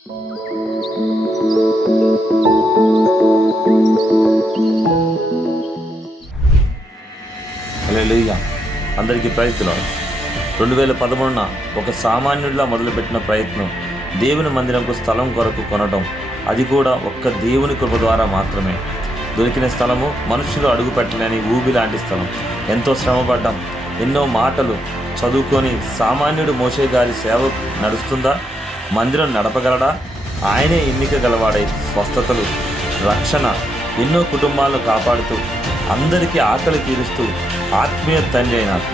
హల్లెలూయా. అందరికీ ప్రయత్నం 2013 ఒక సామాన్యుడిలా మొదలుపెట్టిన ప్రయత్నం దేవుని మందిరంకు స్థలం కొరకు కొనడం, అది కూడా ఒక్క దేవుని కృప ద్వారా మాత్రమే. దొరికిన స్థలము మనుషులు అడుగు పెట్టలేని ఊబి లాంటి స్థలం. ఎంతో శ్రమపడ్డాం, ఎన్నో మాటలు చదువుకొని సామాన్యుడు మోషే గారి సేవ నడుస్తుందా? మందిరం నడపగలడా? ఆయనే ఎన్నిక గలవాడై స్వస్థతలు, రక్షణ, ఎన్నో కుటుంబాలను కాపాడుతూ అందరికీ ఆకలి తీరుస్తూ ఆత్మీయ తండ్రి అయినారు.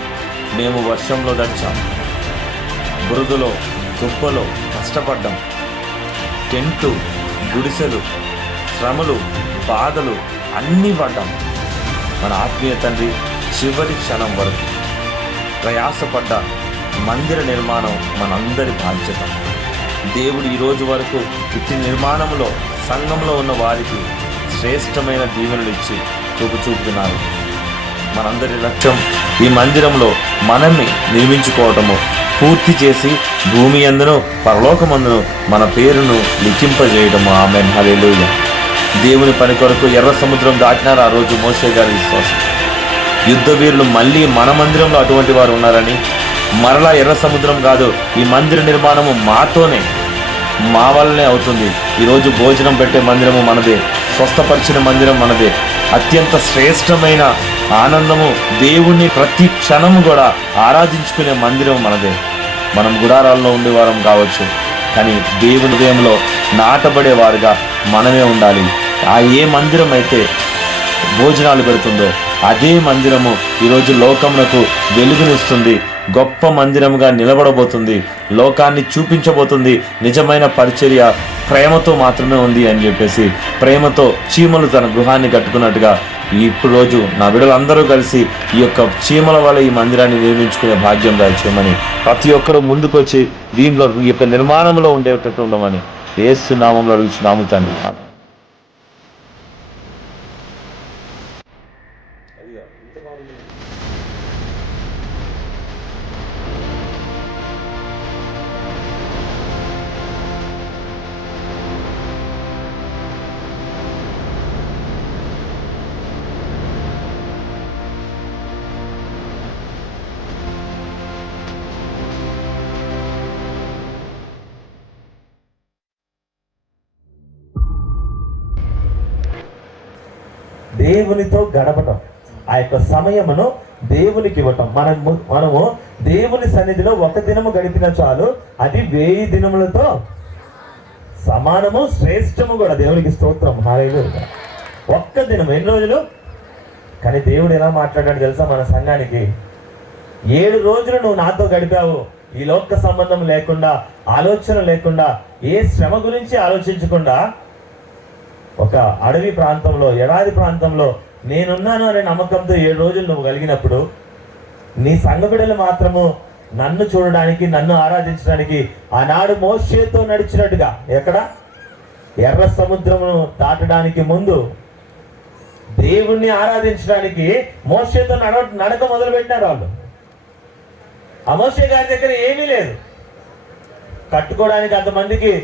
మేము వర్షంలో దడిచాం, బురదలో, తుప్పలో కష్టపడ్డాం. టెంట్లు, గుడిసెలు, శ్రమలు, బాధలు అన్నీ పడ్డాం. మన ఆత్మీయ తండ్రి చివరి క్షణం వరకు ప్రయాసపడ్డ మందిర నిర్మాణం మనందరి బాధ్యత. దేవుడు ఈరోజు వరకు ఇట్టి నిర్మాణంలో సంఘంలో ఉన్న వారికి శ్రేష్టమైన దీవెనలు ఇచ్చి చూపుతున్నారు. మనందరి లక్ష్యం ఈ మందిరంలో మనల్ని నిర్మించుకోవటము, పూర్తి చేసి భూమి యందును పరలోకమందును మన పేరును లిఖింపజేయటము. ఆమేన్. హల్లెలూయా. దేవుని పని కొరకు ఎర్ర సముద్రం దాటినారు ఆ రోజు మోషే గారి విశ్వాసం. యుద్ధ వీరులు మళ్ళీ మన మందిరంలో అటువంటి వారు ఉన్నారని, మరలా ఎర్ర సముద్రం కాదు, ఈ మందిర నిర్మాణము మాతోనే, మా వల్లనే అవుతుంది. ఈరోజు భోజనం పెట్టే మందిరము మనదే, స్వస్థపరిచిన మందిరం మనదే, అత్యంత శ్రేష్టమైన ఆనందము, దేవుణ్ణి ప్రతి క్షణము కూడా ఆరాధించుకునే మందిరం మనదే. మనం గుడారాల్లో ఉండేవారం కావచ్చు, కానీ దేవుని హృదయంలో నాటబడేవారుగా మనమే ఉండాలి. ఆ ఏ మందిరం అయితే భోజనాలు పెడుతుందో అదే మందిరము ఈరోజు లోకమునకు వెలుగునిస్తుంది, గొప్ప మందిరముగా నిలబడబోతుంది, లోకాన్ని చూపించబోతుంది. నిజమైన పరిచర్య ప్రేమతో మాత్రమే ఉంది అని చెప్పేసి, ప్రేమతో చీమలు తన గృహాన్ని కట్టుకున్నట్టుగా ఇప్పుడు రోజు నా బిడ్డలందరూ కలిసి ఈ యొక్క చీమల వల్ల ఈ మందిరాన్ని నిర్మించుకునే భాగ్యం దాల్చేయమని, ప్రతి ఒక్కరూ ముందుకొచ్చి దీనిలో ఈ యొక్క నిర్మాణంలో ఉండేటట్టు ఉండమని యేసు నామములో అడుగుచున్నాము తండ్రి. దేవునితో గడపటం, ఆ యొక్క సమయమును దేవునికి ఇవ్వటం. మనము దేవుని సన్నిధిలో ఒక దినము గడిపిన చాలు, అది 1000 దినములతో సమానము, శ్రేష్టము కూడా. దేవునికి స్తోత్రం. హల్లెలూయా. ఒక్క దినం ఎన్ని రోజులు? కానీ దేవుడు ఎలా మాట్లాడాడు తెలుసా? మన సంఘానికి 7 రోజులు నువ్వు నాతో గడిపావు, ఈ లోక సంబంధం లేకుండా, ఆలోచన లేకుండా, ఏ శ్రమ గురించి ఆలోచించకుండా, ఒక అడవి ప్రాంతంలో, ఎడారి ప్రాంతంలో నేనున్నాను అనే నమ్మకంతో 7 రోజులు నువ్వు కలిగినప్పుడు, నీ సంఘ బిడ్డలు మాత్రము నన్ను చూడడానికి, నన్ను ఆరాధించడానికి ఆనాడు మోషేతో నడిచినట్టుగా, ఎక్కడ? ఎర్ర సముద్రమును దాటడానికి ముందు దేవుణ్ణి ఆరాధించడానికి మోషేతో నడక మొదలు పెట్టినారు వాళ్ళు. ఆ మోషే గారి దగ్గర ఏమీ లేదు, కట్టుకోవడానికి అంతమందికి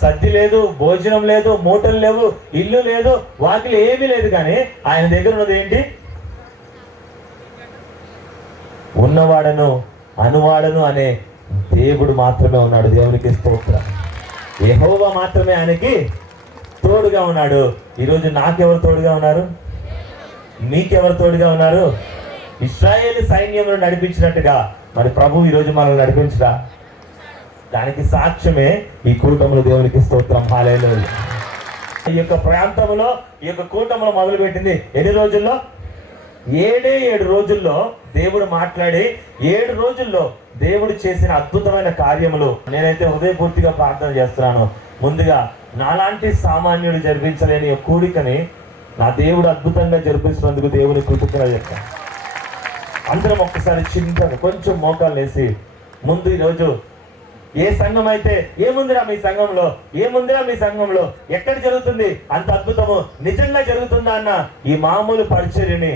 సద్ది లేదు, భోజనం లేదు, మూటలు లేవు, ఇల్లు లేదు, వాకిలు ఏమీ లేదు. కానీ ఆయన దగ్గర ఉన్నది ఏంటి? ఉన్నవాడను అనువాడను అనే దేవుడు మాత్రమే ఉన్నాడు. దేవునికి స్తోత్రం. యెహోవా మాత్రమే ఆయనకి తోడుగా ఉన్నాడు. ఈరోజు నాకెవరు తోడుగా ఉన్నారు? మీకెవరు తోడుగా ఉన్నారు? ఇశ్రాయేలు సైన్యంలో నడిపించినట్టుగా మరి ప్రభు ఈరోజు మనల్ని నడిపించడా? దానికి సాక్ష్యమే ఈ కూటములు. దేవునికి స్తోత్రం. హల్లెలూయా. ఈ యొక్క ప్రాంతంలో, ఈ యొక్క కూటములు మొదలుపెట్టింది ఎన్ని రోజుల్లో? 7 రోజుల్లో దేవుడు మాట్లాడి, 7 రోజుల్లో దేవుడు చేసిన అద్భుతమైన కార్యములు నేనైతే హృదయపూర్తిగా ప్రార్థన చేస్తున్నాను. ముందుగా నాలాంటి సామాన్యుడు జరిపించలేని కూడికని నా దేవుడు అద్భుతంగా జరిపిస్తున్నందుకు దేవుని కృతజ్ఞతలు చెప్తాను. అందరం ఒక్కసారి చింతగా కొంచెం మోకాలు వేసి, ముందు ఈరోజు ఏ సంఘం అయితే ఏముందిరా మీ సంఘంలో, ఏముందిరా మీ సంఘంలో, ఎక్కడ జరుగుతుంది అంత అద్భుతము, నిజంగా జరుగుతుందా అన్న ఈ మామూలు పరిచర్యని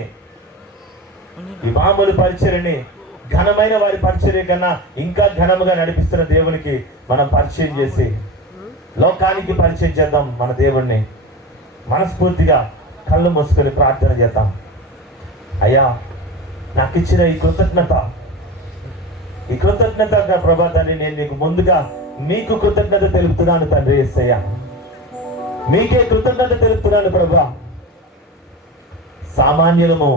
ఘనమైన వారి పరిచర్య కన్నా ఇంకా ఘనముగా నడిపిస్తున్న దేవునికి మనం పరిచయం చేసి లోకానికి పరిచయం చేద్దాం మన దేవుణ్ణి. మనస్ఫూర్తిగా కళ్ళు మూసుకొని ప్రార్థన చేద్దాం. అయ్యా, నాకు ఇచ్చిన ఈ కృతజ్ఞత ప్రభా తండ్రి, నేను నీకు ముందుగా నీకు కృతజ్ఞత తెలుపుతున్నాను తండ్రి. యేసయ్యా, మీకే కృతజ్ఞత తెలుపుతున్నాను ప్రభా. సామాన్యులము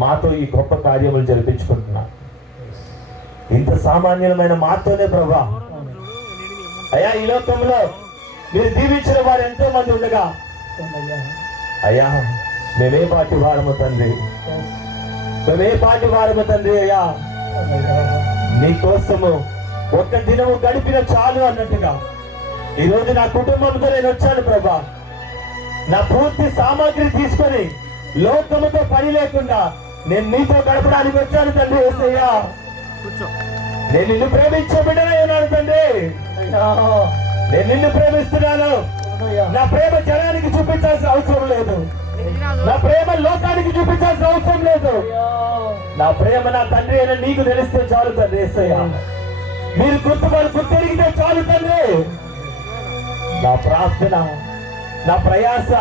మాతో ఈ గొప్ప కార్యములు జరిపించుకుంటున్నా. ఇంత సామాన్యులమైన మాతోనే ప్రభా అయ్యా, ఈ లోకంలో మీరు దీవించిన వారు ఎంతో మంది ఉండగా అయ్యా, మేమే పాటి వారము తండ్రి, మేమే పాటి వారము తండ్రి. అయ్యా, నీ కోసము ఒక్క దినము గడిపిన చాలు అన్నట్టుగా ఈరోజు నా కుటుంబంతో నేను వచ్చాను ప్రభా. నా పూర్తి సామాగ్రి తీసుకొని లోకముతో పని లేకుండా నేను నీతో గడపడానికి వచ్చాను తండ్రి. యేసయ్యా, నేను నిన్ను ప్రేమించే బిడ్డనై ఉన్నాను తండ్రి. నేను నిన్ను ప్రేమిస్తున్నాను. నా ప్రేమ జనానికి చూపించాల్సిన అవసరం లేదు. నా ప్రేమ లోకానికి చూపించాల్సిన అవసరం లేదు. నా ప్రేమ నా తండ్రి అయినా నీకు తెలిస్తే చాలు తండ్రి. యేసయ్యా, మీరు గుర్తెరిగితే చాలు తండ్రి. నా ప్రార్థన, నా ప్రయాస,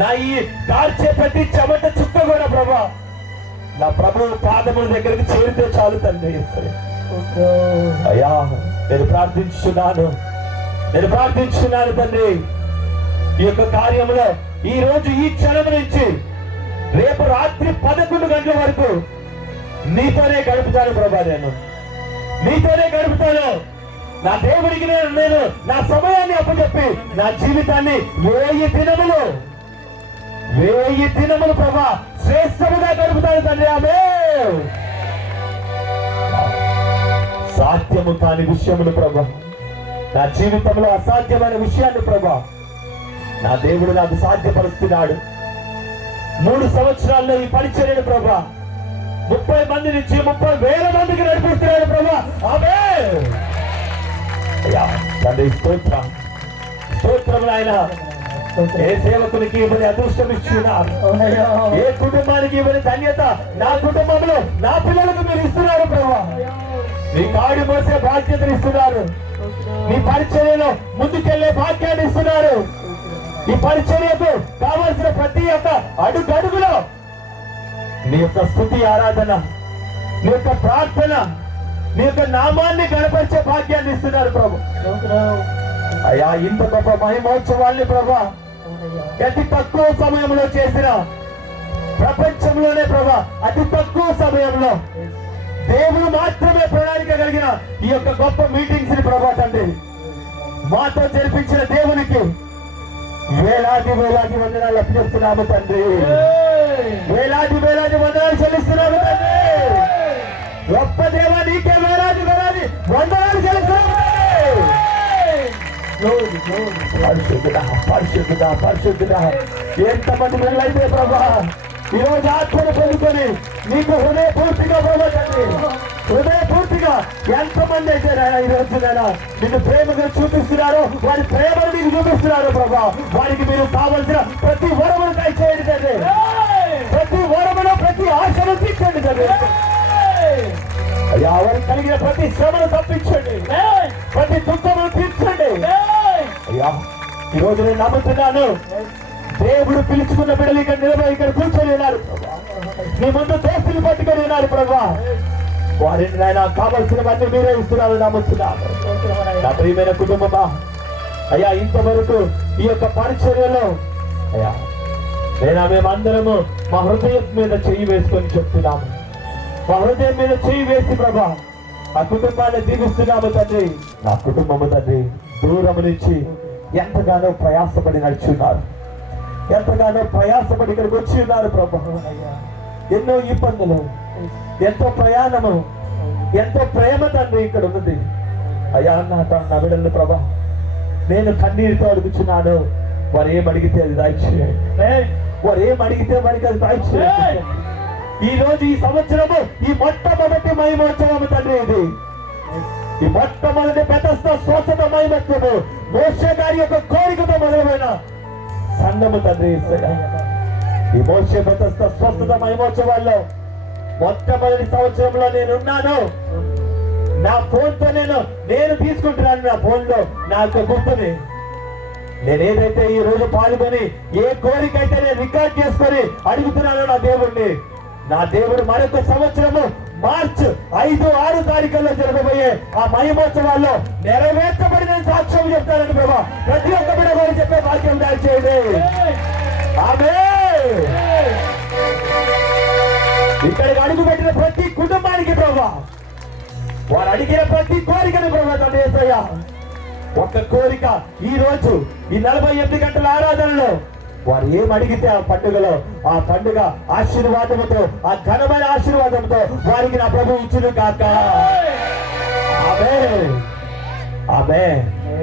నా ఈ కార్చే ప్రతి చెమట చుక్క కూడా ప్రభా నా ప్రభువు పాదముల దగ్గరికి చేరితే చాలు తండ్రి. అయ్యా, నేను ప్రార్థించున్నాను తండ్రి. ఈ యొక్క కార్యంలో ఈ రోజు ఈ క్షణం నుంచి రేపు రాత్రి 11 గంటల వరకు నీతోనే గడుపుతాను ప్రభా. నేను నీతోనే గడుపుతాను. నా దేవుడికి నేను నా సమయాన్ని అప్పచెప్పి నా జీవితాన్ని 1000 దినములు ప్రభా శ్రేష్టముగా గడుపుతాను తండ్రి. ఆమేన్. సాధ్యము కాని విషయములు ప్రభా, నా జీవితంలో అసాధ్యమైన విషయాన్ని ప్రభా నా దేవుడు నాకు సాధ్యపరుస్తున్నాడు. 3 సంవత్సరాల్లో ఈ పరిచర్యను ప్రభా 30 మంది నుంచి 30,000 మందికి నడిపిస్తున్నాడు ప్రభా. ఆమేన్. అయ్యా తండ్రి, స్తోత్రం నాయన. ఏ సేవకునికి ఇవ్వని అదృష్టం ఇస్తున్నారు, ఏ కుటుంబానికి ఇవ్వని ధన్యత నా కుటుంబంలో నా పిల్లలకు మీరు ఇస్తున్నారు ప్రభా. నీ కాడి మోసే బాధ్యతలు ఇస్తున్నారు. నీ పరిచర్యలో ముందుకెళ్లే భాగ్యాన్ని ఇస్తున్నారు. ఈ పరిచర్యకు కావలసిన ప్రతి ఒక్క అడుగడుగులో నీ యొక్క స్తుతి ఆరాధన, నీ యొక్క ప్రార్థన, నీ యొక్క నామాన్ని గణపరిచే భాగ్యాన్ని ఇస్తున్నారు ప్రభు. అయ్యా, ఇంత గొప్ప మహిమోత్సవాల్ని ప్రభా అతి తక్కువ సమయంలో చేసిన, ప్రపంచంలోనే ప్రభా అతి తక్కువ సమయంలో దేవుడు మాత్రమే ప్రణాళిక కలిగిన ఈ యొక్క గొప్ప మీటింగ్స్ ని ప్రభా తండ్రి మాతో జరిపించిన దేవునికి వేలాది వందనాలు అప్పచెప్తున్నాము తండ్రి. వేలాది వందనాలు చెల్లిస్తున్నాము తండ్రి. గొప్ప దేవా, నీకే వేలాది వందనాలు చెల్లిస్తున్నాము తండ్రి. పరిశుద్ధుడా ఎంతమంది వెళ్ళైతే ప్రభా ఈరోజు ఆత్మను పొందుకొని నీకు హృదయపూర్తిగా ప్రభా తండ్రి, హృదయపూర్తిగా ఎంతమంది అయితే ఈ రోజు నిన్ను ప్రేమగా చూపిస్తున్నారో వారి ప్రేమను నీకు చూపిస్తున్నారు ప్రభా. వారికి మీరు కావలసిన ప్రతి వరమును దయచేయండి తండ్రి. ప్రతి వరమును, ప్రతి ఆశను తీర్చండి తండ్రి. అయ్యా, వారికి కలిగిన ప్రతి శ్రమను తప్పించండి, ప్రతి దుఃఖమును తీర్చండి. అయ్యా, ఈరోజు నేను నమ్ముతున్నాను, దేవుడు పిలుచుకున్న బిడ్డలు ఇక్కడ నిలబడి ఇక్కడ కూర్చొని ఉన్నారు ప్రభా. నీ ముందు దోస్తులు పట్టుకొని ఉన్నారు ప్రభా. వారిని నాయన కావలసినవన్నీ మీరే ఇస్తున్నారు నమ్ముతున్నాను. నా ప్రియమైన కుటుంబమా, అయ్యా ఇంతవరకు ఈ యొక్క పరిచర్యలో అయ్యా మేమందరము మా హృదయం మీద చెయ్యి వేసుకొని చెప్తున్నాము. మా హృదయం మీద చెయ్యి వేసి ప్రభా ఆ కుటుంబాన్ని దీవిస్తున్నాము తండ్రి. నా కుటుంబము తండ్రి దూరం నుంచి ఎంతగానో ప్రయాసపడి నడుచున్నారు, ఎంతగానో ప్రయాసపడి ఇక్కడికి వచ్చి ఉన్నారు ప్రభా. ఎన్నో ఇబ్బందులు, ఎంతో ప్రయాణము, ఎంతో ప్రేమ తండ్రి ఇక్కడ ఉన్నది. అయ్యా నా బిడ్డలు ప్రభా నేను కన్నీటితో అడుగుచున్నాను. వారు ఏం అడిగితే అది దాయిచేయండి, వారు ఏం అడిగితే వారికి అది దాయిచేయండి. ఈ రోజు ఈ సంవత్సరము ఈ మొట్టమొదటి మహిమోత్సవము తండ్రి. ఇది ఈ మొట్టమొదటి పెద్ద స్వచ్ఛత మహిమత్వము మోషే గారి యొక్క కోరికతో మొదలైన సంఘము తండ్రి. ఈ మోషే పెద్ద స్వస్థత మహిమోత్సవాల్లో మొట్టమొదటి సంవత్సరంలో నేనున్నాను. నా ఫోన్ తో నేను తీసుకుంటున్నాను నా ఫోన్ లో నా యొక్క గుర్తుని. నేను ఏదైతే ఈ రోజు పాల్గొని ఏ కోరిక అయితే నేను రికార్డ్ చేసుకొని అడుగుతున్నానో నా దేవుణ్ణి, నా దేవుడు మరొక సంవత్సరము మార్చ్ 5, 6 తారీఖుల్లో జరగబోయే ఆ మహిమోత్సవాల్లో నెరవేర్చబడిన సాక్ష్యం చెప్తానండి ప్రభా. ప్రతి ఒక్క బిడ్డ వారు చెప్పే వాక్యం దయచేయండి. ఆమేన్. ఇక్కడికి అడుగు పెట్టిన ప్రతి కుటుంబానికి ప్రభా, వారు అడిగిన ప్రతి కోరికను ప్రభా తండ్రి యేసయ్యా, ఒక్క కోరిక ఈ రోజు ఈ 48 గంటల ఆరాధనలో వారు ఏం అడిగితే ఆ పండుగలో ఆ పండుగ ఆశీర్వాదముతో, ఆ ఘనమైన ఆశీర్వాదంతో వారికి నా ప్రభు ఇచ్చును కాక. ఆమేన్. ఆమేన్.